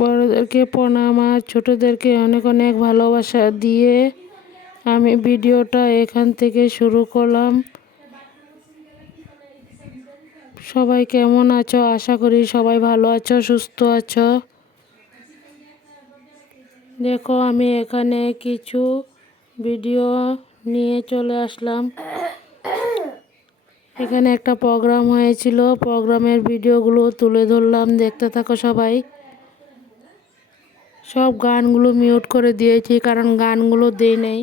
বড়োদেরকে প্রণাম আর ছোটোদেরকে অনেক অনেক ভালোবাসা দিয়ে আমি ভিডিওটা এখান থেকে শুরু করলাম। সবাই কেমন আছো? আশা করি সবাই ভালো আছো, সুস্থ আছো। দেখো, আমি এখানে কিছু ভিডিও নিয়ে চলে আসলাম। এখানে একটা প্রোগ্রাম হয়েছিল। প্রোগ্রামের ভিডিওগুলো তুলে ধরলাম। দেখতে থাকো সবাই। সব গানগুলো মিউট করে দিয়েছি, কারণ গানগুলো দেই নেই।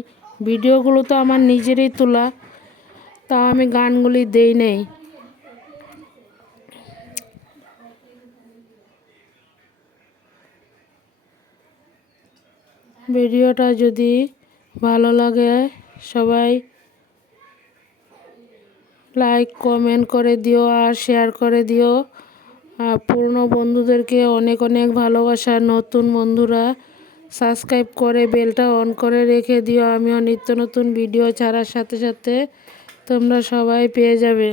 ভিডিওগুলো তো আমার নিজেরই তোলা, তাও আমি গানগুলি দেই নেই। ভিডিওটা যদি ভালো লাগে, সবাই লাইক কমেন্ট করে দিও আর শেয়ার করে দিও। পুরনো বন্ধুদেরকে অনেক অনেক ভালোবাসা। নতুন বন্ধুরা সাবস্ক্রাইব করে বেলটা অন করে রেখে দিও। আমিও নিত্য নতুন ভিডিও ছাড়ার সাথে সাথে তোমরা সবাই পেয়ে যাবে।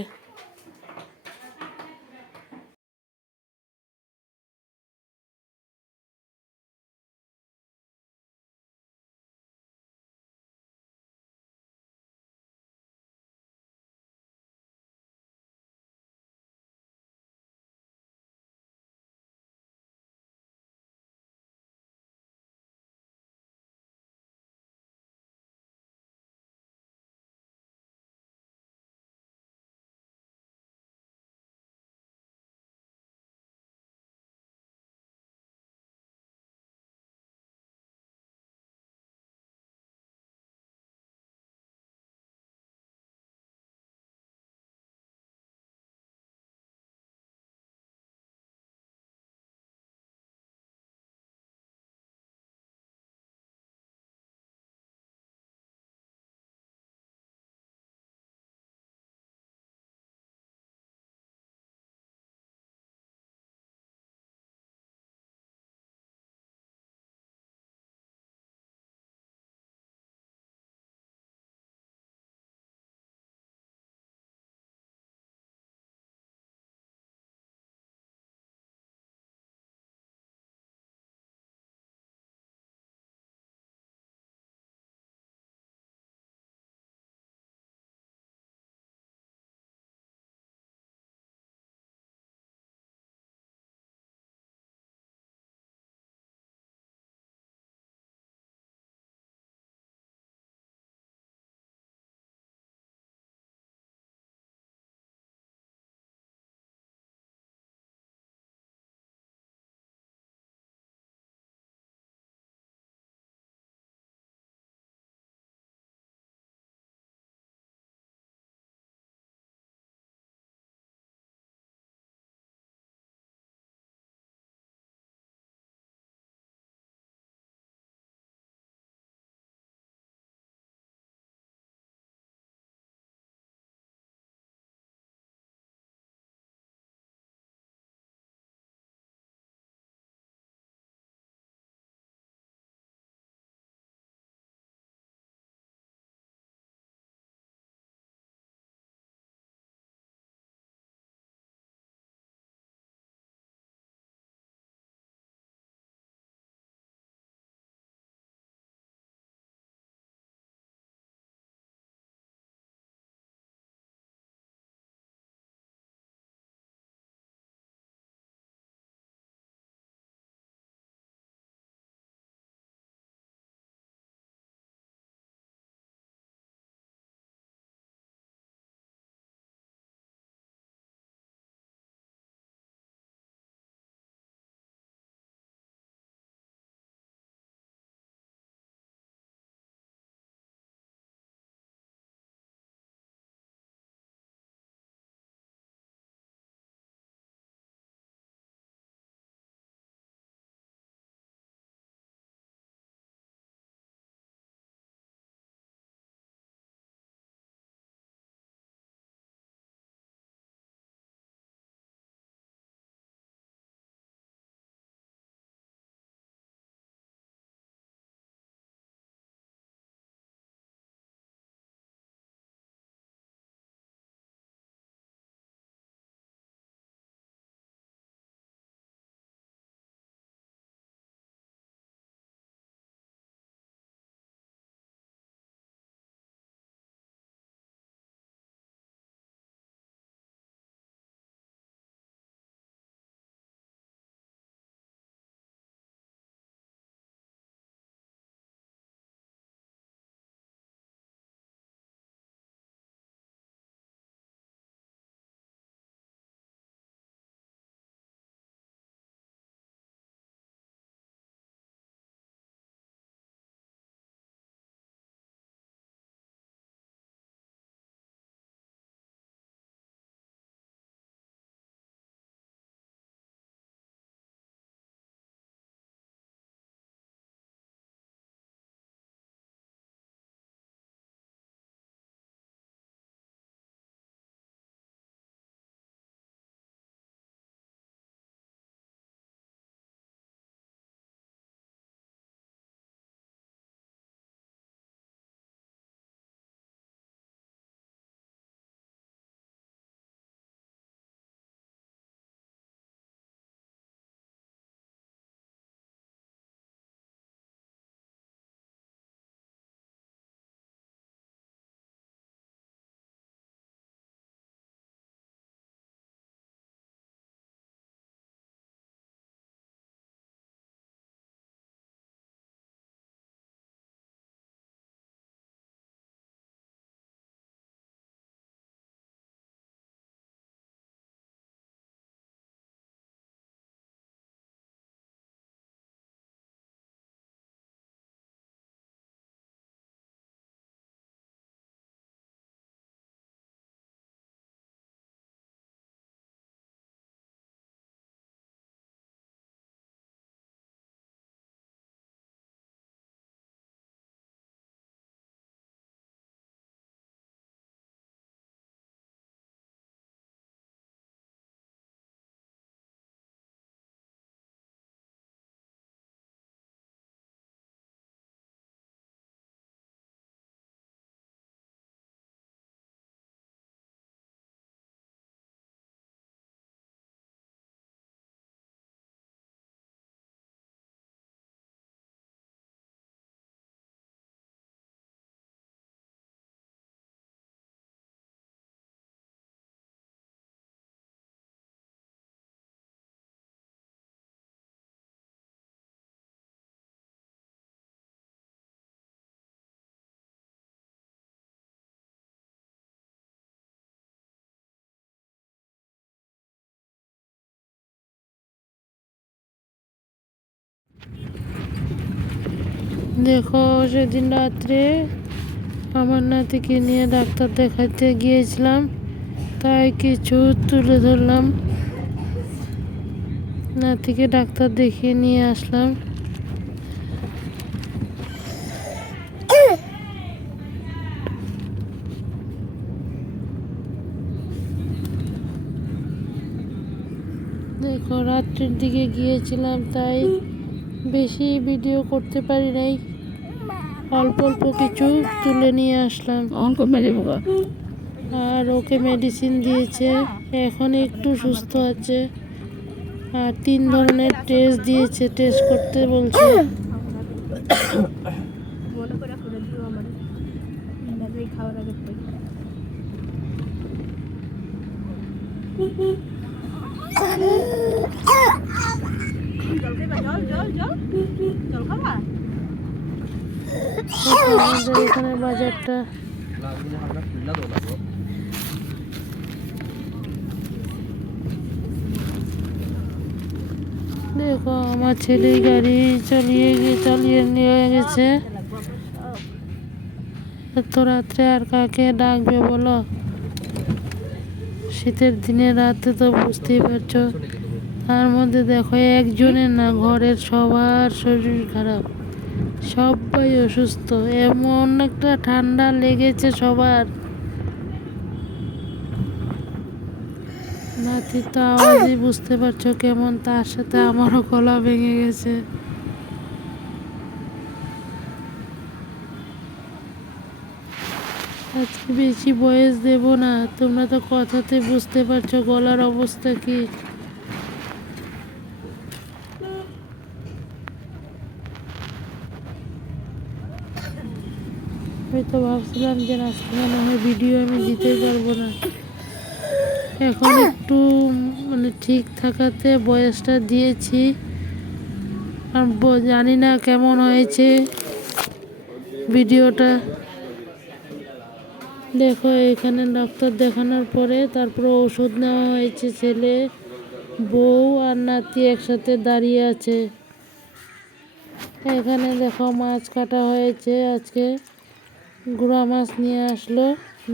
দেখো, সেদিন রাত্রে আমার নাতিকে নিয়ে ডাক্তার দেখাতে গিয়েছিলাম। তাই কিছু তুলে ধরলাম। নাতিকে ডাক্তার দেখিয়ে নিয়ে আসলাম। দেখো, রাত্রির দিকে গিয়েছিলাম, তাই বেশি ভিডিও করতে পারি নাই। অল্প অল্প কিছু তুলে নিয়ে আসলাম। অঙ্ক মেরে আর ওকে মেডিসিন দিয়েছে। এখন একটু সুস্থ আছে। আর তিন ধরনের টেস্ট দিয়েছে। টেস্ট করতে বলছে। মনে খাওয়ার আগে থেকে জল খাইবা এখানে বাজারটা দেখো, আমার ছেলে গাড়ি চালিয়ে গিয়ে চালিয়ে নিয়ে গেছে। এত রাত্রে আর কাকে ডাকবে বলো? শীতের দিনে রাতে তো বুঝতেই পারছ। তার মধ্যে দেখো একজনের না, ঘরের সবার শরীর খারাপ। সবাই অসুস্থ। এমন একটা ঠান্ডা লেগেছে সবার। নাতি তো আওয়াজই বুঝতে পারছ কেমন, তার সাথে আমারও গলা ভেঙে গেছে। আজকে বেশি বয়স দেব না, তোমরা তো কথাতে বুঝতে পারছ গলার অবস্থা কি। আমি তো ভাবছিলাম যে আজকে মনে হয় ভিডিও আমি দিতে পারব না। এখন একটু মানে ঠিক থাকাতে বয়সটা দিয়েছি। আর জানি না কেমন হয়েছে ভিডিওটা দেখো এখানে ডাক্তার দেখানোর পরে তারপরে ওষুধ নেওয়া হয়েছে ছেলে বউ আর নাতি একসাথে দাঁড়িয়ে আছে। এখানে দেখো মাছ কাটা হয়েছে আজকে। গুড়া মাছ নিয়ে আসলো,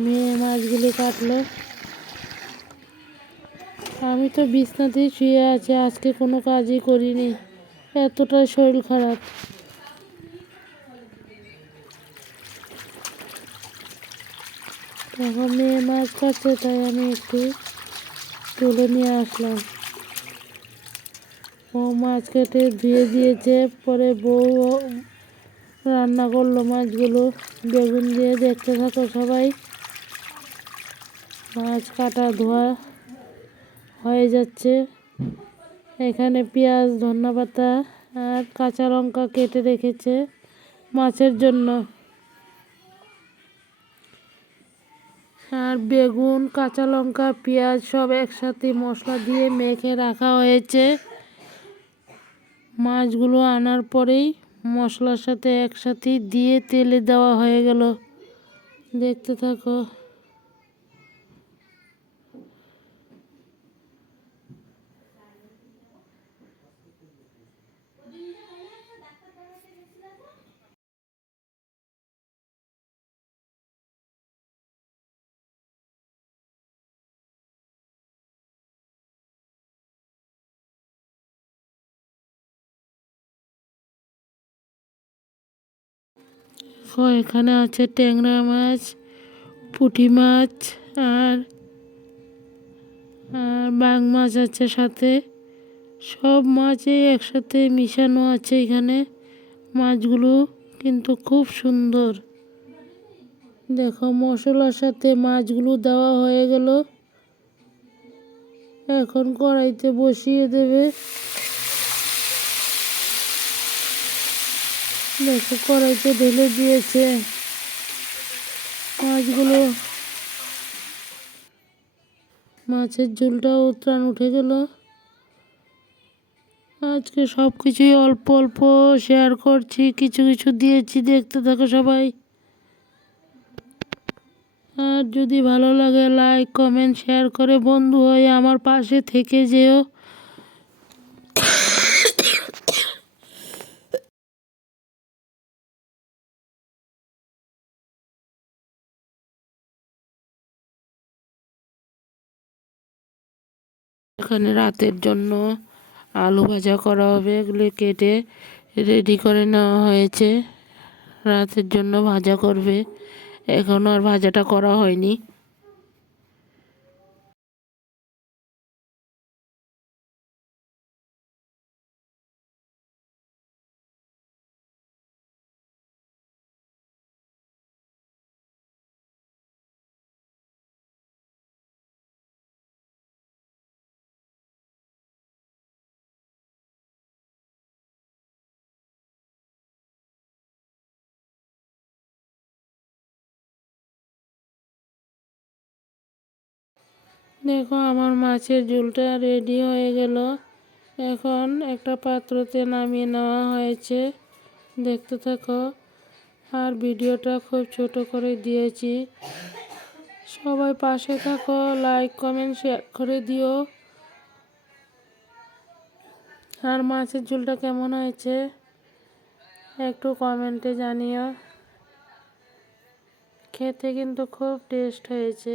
মেয়ে মাছগুলি কাটলো। আমি তো বিছনাতেই শুয়ে আছি, আজকে কোনো কাজই করিনি। এতটাই শরীর খারাপ। এখন মেয়ে মাছ কাটছে, তাই আমি একটু তুলে নিয়ে আসলাম। ও মাছ কেটে ধুয়ে দিয়েছে, পরে বউ রান্না করল, মাছগুলো বেগুন দিয়ে দেখতে থাকো সবাই। মাছ কাটা ধোয়া হয়ে যাচ্ছে। এখানে পেঁয়াজ, ধন্যা পাতা আর কাঁচা লঙ্কা কেটে রেখেছে মাছের জন্য। আর বেগুন, কাঁচা লঙ্কা, পেঁয়াজ সব একসাথে মশলা দিয়ে মেখে রাখা হয়েছে। মাছগুলো আনার পরেই মশলার সাথে একসাথেই দিয়ে তেলে দেওয়া হয়ে গেল। দেখতে থাকো। ও এখানে আছে ট্যাংরা মাছ, পুঁটি মাছ আর আর বাং মাছ আছে সাথে। সব মাছই একসাথে মিশানো আছে এখানে, মাছগুলো কিন্তু খুব সুন্দর। দেখো, মশলার সাথে মাছগুলো দেওয়া হয়ে গেল। এখন কড়াইতে বসিয়ে দেবে। দেখো, কড়াইতে ঢেলে দিয়েছে মাছগুলো। মাছের ঝোলটাও উত্রাণ উঠে গেল। আজকে সব কিছুই অল্প অল্প শেয়ার করছি, কিছু কিছু দিয়েছি, দেখতে থাকো সবাই। আর যদি ভালো লাগে লাইক কমেন্ট শেয়ার করে বন্ধু হয়ে আমার পাশে থেকে যেও। এখানে রাতের জন্য আলু ভাজা করা হবে, এগুলো কেটে রেডি করে নেওয়া হয়েছে। রাতের জন্য ভাজা করবে। এখনও আর ভাজাটা করা হয়নি। দেখো আমার মাছের ঝোলটা রেডি হয়ে গেল। এখন একটা পাত্রতে নামিয়ে নেওয়া হয়েছে। দেখতে থাকো। আর ভিডিওটা খুব ছোট করে দিয়েছি। সবাই পাশে থাকো লাইক কমেন্ট শেয়ার করে দিও। আর মাছের ঝোলটা কেমন হয়েছে? একটু কমেন্টে জানিও। খেতে কিন্তু খুব টেস্ট হয়েছে।